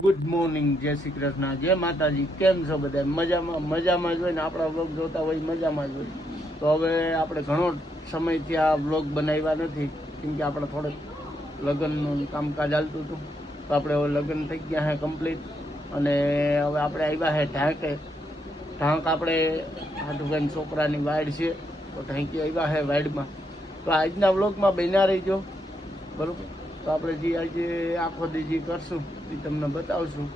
Good morning, જય શ્રી કૃષ્ણ, જય માતાજી. કેમ છો બધા? મજામાં જ હોય ને. આપણા વ્લોગ જોતા હોય મજામાં જ હોય. તો હવે આપણે ઘણો સમયથી આ વ્લોગ બનાવ્યા નથી, કેમ કે આપણે થોડેક લગ્નનું કામકાજ ચાલતું હતું. તો આપણે હવે લગ્ન થઈ ગયા છે કમ્પ્લીટ, અને હવે આપણે આવ્યા છે ઢાંક આપણે હાટુભાઈ છોકરાની વાડ છે, તો ઢાંકી આવ્યા છે વાડમાં. તો આજના વ્લોગમાં બન્યા રહીજો, બરાબર? તો આપણે જે આજે આખો દી જે કરશું એ તમને બતાવશું.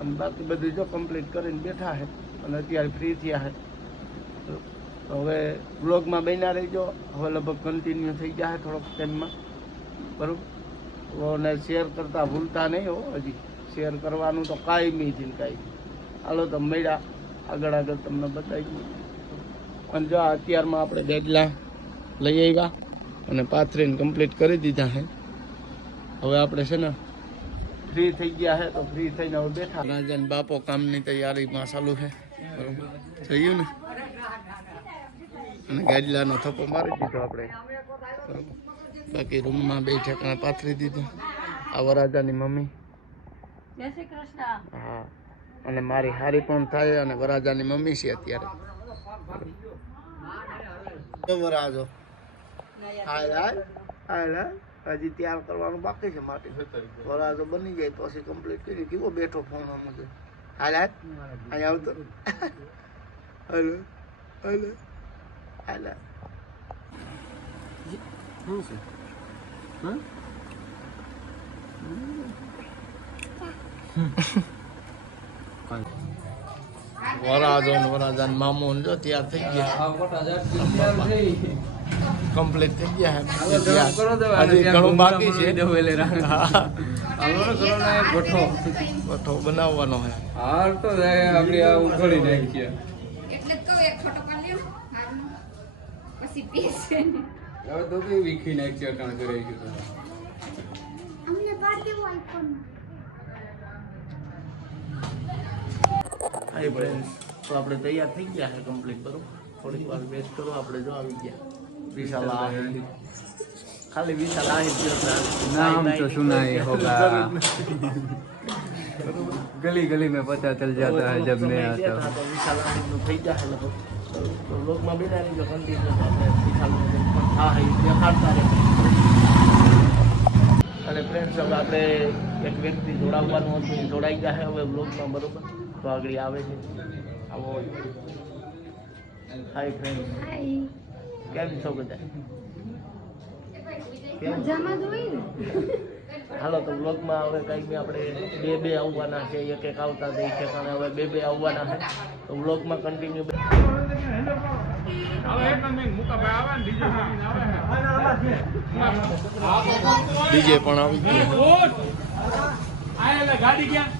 અને બાકી બધું જો કમ્પ્લીટ કરીને બેઠા છે અને અત્યારે ફ્રી થયા છે. તો હવે વ્લોગમાં બન્યા રહીજો. હવે લગભગ કન્ટિન્યુ થઈ ગયા છે થોડોક ટાઈમમાં, બરાબર? અને શેર કરતાં ભૂલતા નહીં હો, હજી શેર કરવાનું તો કાયમી છે કાંઈ. હાલો તો મળ્યા આગળ તમને બતાવી. અને જો અત્યારમાં આપણે ગાડલા લઈ આવ્યા અને પાથરીને કમ્પ્લીટ કરી દીધા છે. હવે આપણે છે ને ફ્રી થઈ ગયા છે, તો ફ્રી થઈને હવે બેઠા. રાજાન બાપો કામની તૈયારીમાં ચાલુ છે, બરોબર? થયું ને? અને ગાડલાનો થપ્પો મારી દીધો આપણે, બરોબર? બાકી રૂમમાં બે ઠેકાણા પાથરી દીધું. આ વરાજાની મમ્મી, જય શ્રી કૃષ્ણ. હા, અને મારી હારી પણ થાય અને વરાજાની મમ્મી છે અત્યારે. વરાજો હાય હજી તૈયાર કરવાનું બાકી છે. માટી વરાજો બની જાય પછી કમ્પ્લીટ કરી. કેવો બેઠો ફોન આમાં હાલ અહીંયા આવતો. હાલો હાલો હાલો શું છે? વરાજો ને વરાજાન મામો જો તૈયાર થઈ ગયા, કમ્પ્લીટ થઈ ગયા છે. હજી ઘણું બાકી છે. ગોઠો બનાવવાનો છે. હાર તો આપણે આ ઉઘડી નાખીએ એટલે તો એક ફોટો કરી લ્યો હારનો, પછી પીસ હવે તો કે વીખી નાખીએ કાણ કરે છે. અમને પાડી દો આઈફોન. હાય ફ્રેન્ડ્સ, તો આપણે તૈયાર થઈ ગયા છે કમ્પ્લીટ, બરોબર? થોડીક વાર વેટ કરો. આપણે જો આવી ગયા વિશાલ આહિર, ખાલી વિશાલ આહિર नाम तो सुना ही होगा, गली गली में पता चल जाता है जब नहीं आता. તો વિશાલ આહિર નું થઈ જાય લગભગ. તો લોકમાં બનાવી જો કન્ટિન્યુ આપણે વિશાલ આહિર દેખાડતા રહે. અને ફ્રેન્ડ્સ, હવે આપણે એક વ્યક્તિ જોડાવવાનું હતું, એ જોડાઈ ગયા છે હવે બ્લોગમાં, બરોબર? તો આગળ આવે છે. આવો. હાય ફ્રેન્ડ, હાય. કેમ છો બધા? મજામાં જ હોય ને. હાલો તો બ્લોગમાં હવે કંઈક આપણે બે આવવાના છે. એક આવતા હતા, એક અને હવે બે આવવાના છે. તો બ્લોગમાં કન્ટિન્યુ. ડીજે પણ આવી ગયું. ગાડી ક્યાં?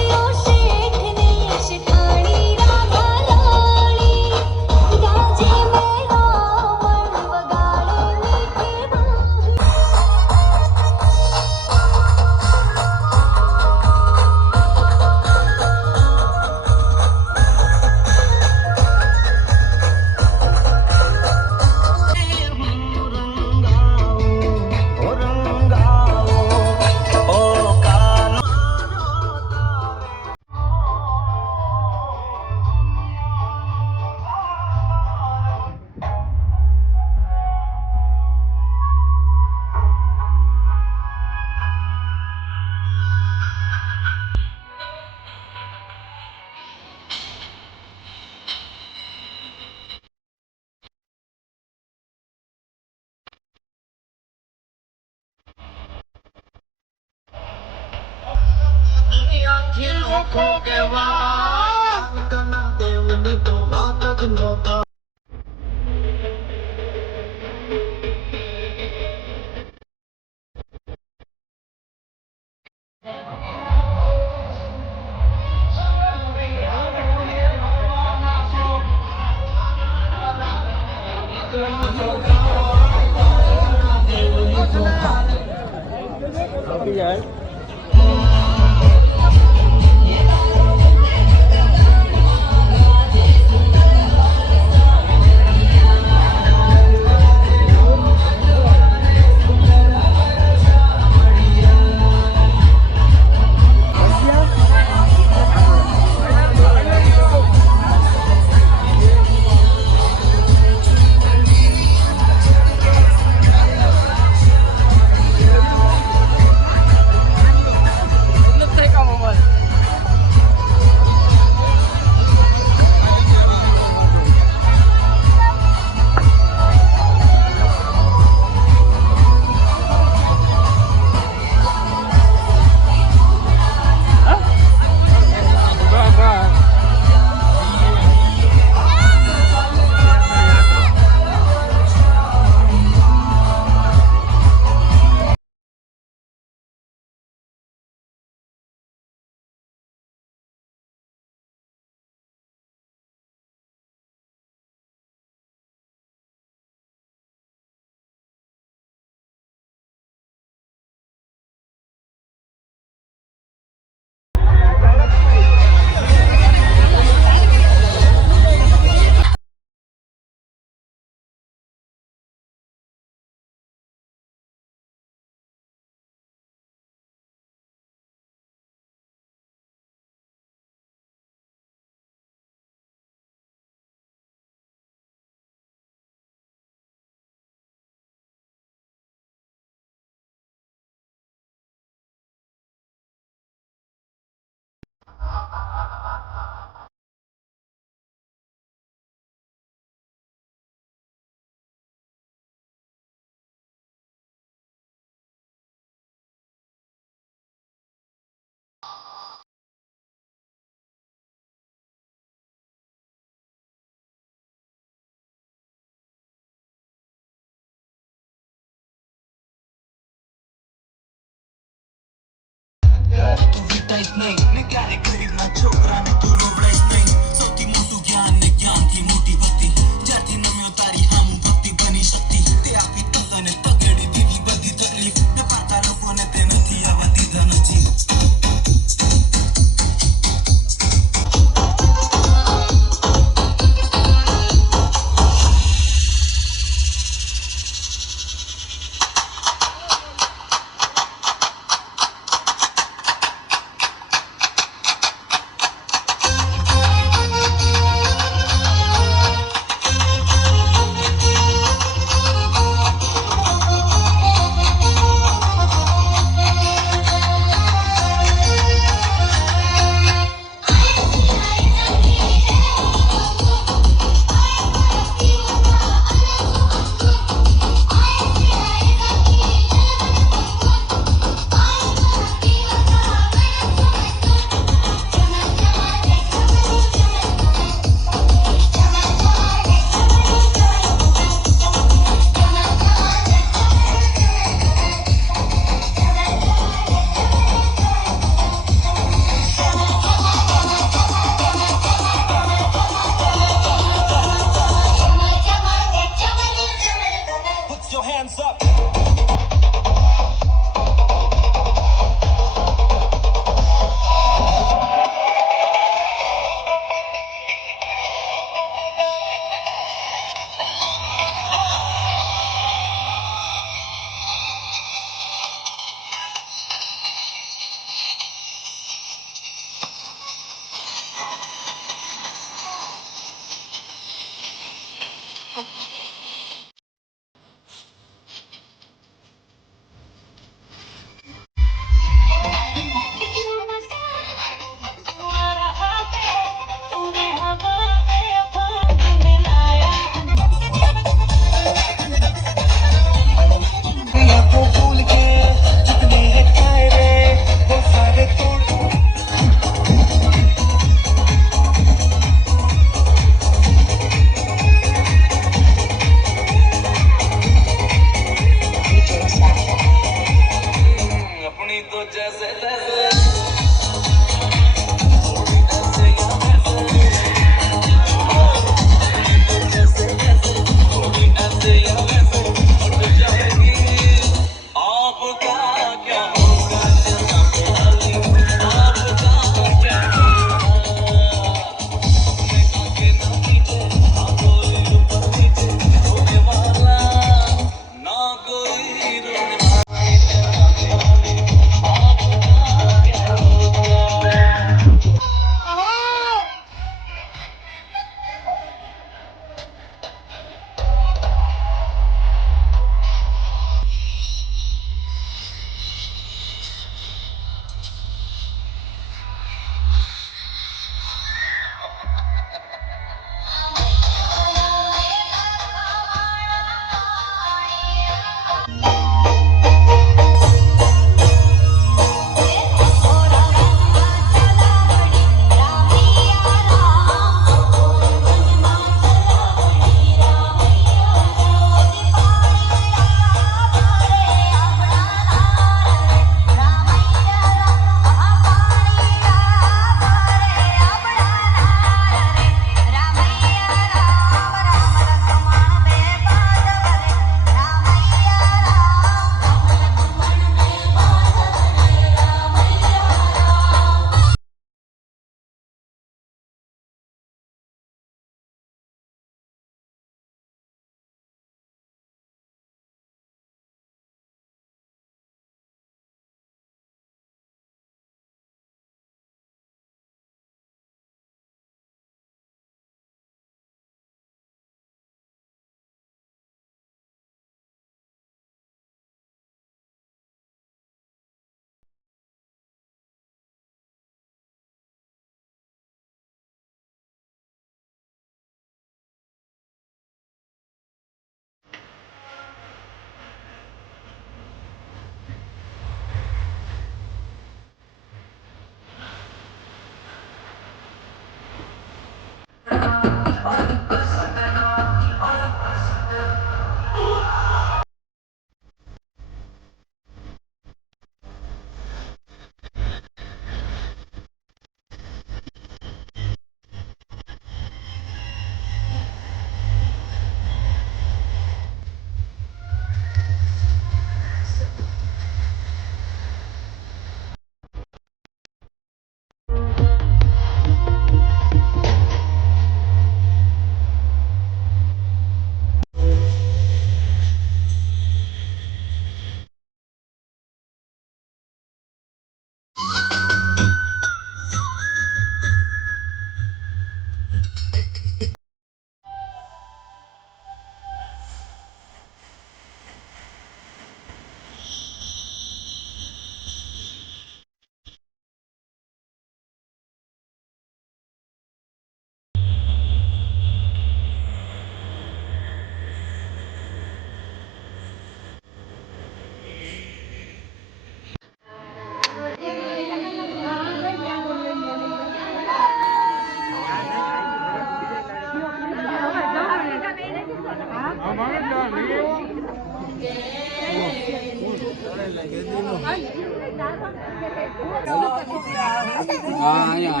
હા અહીંયા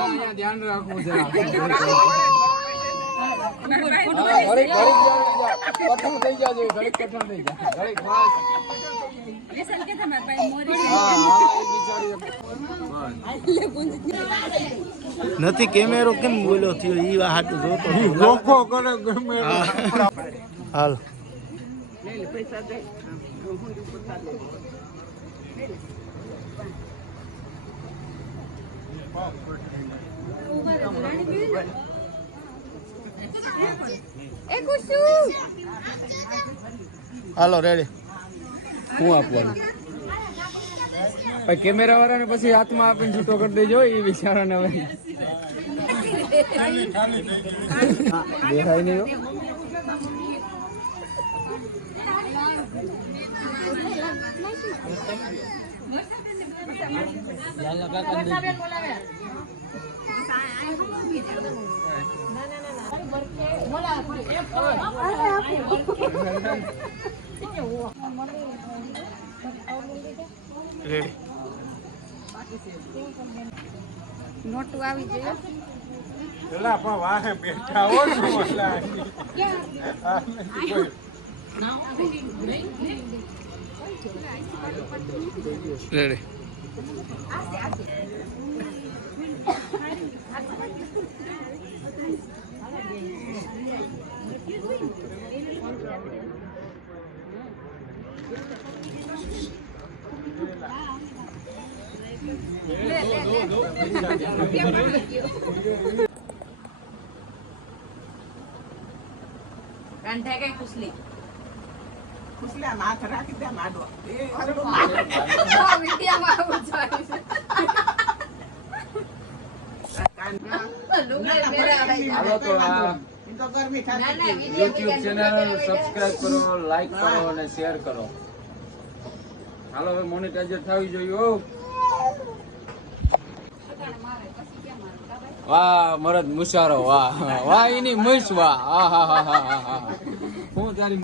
અહીંયા ધ્યાન રાખવું છે કઠણ થઈ જાય ઘડીક કઠણ થઈ જાય ઘડીક ખાસ નથી કેમેરો કેમ બોલ્યો થયો ઈ હાટું જોતો લોકો કરે ગમે હાલ હાલો રેડી હું આપવાનું કેમેરા વાળાને પછી હાથમાં આપીને છૂટો કરી દેજો એ બિચારાને હવે દેખાય નહીં રેડી નોટું આવી જોઈએ પેલા પણ વાહે બેઠા હો છો મતલા રેડી કાંઠા કઈ ખુશલી માથ રાખી દે માડો વિદ્યામાં આવું જોઈએ હાલો તો આ તો ગરમી ના થાય ના વિદ્યા YouTube ચેનલ સબસ્ક્રાઇબ કરો લાઈક કરો અને શેર કરો હાલો હવે મોનેટાઇઝર થવી જોઈએ હો વાહ મરદ મુશારો વાહ વાહ એની મુશ વાહ હા હા હા હા હા હું તારી